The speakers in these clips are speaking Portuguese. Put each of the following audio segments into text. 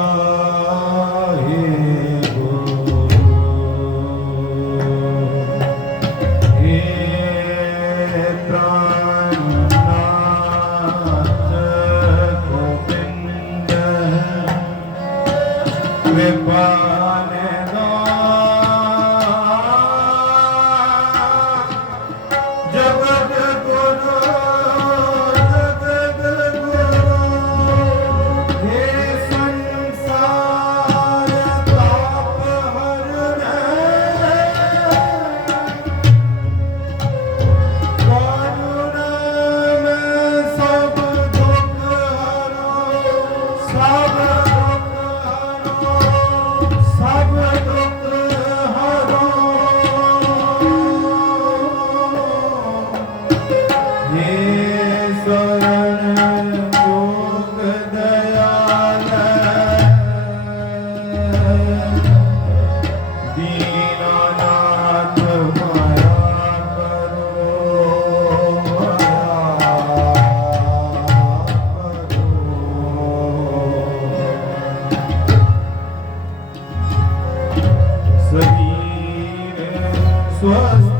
Oh. Sabine, suas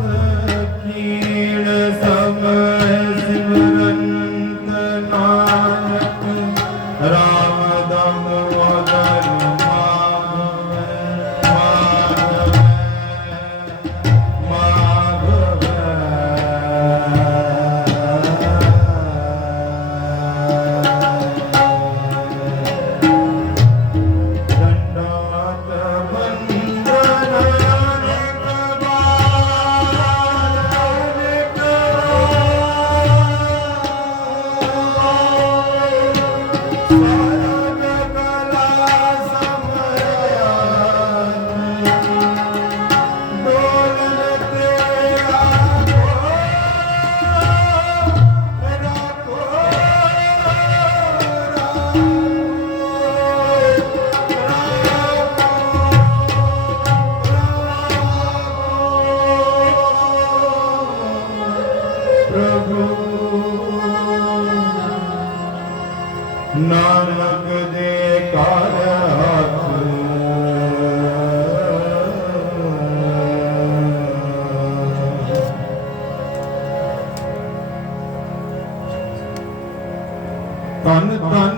ਧੰਨ ਧੰਨ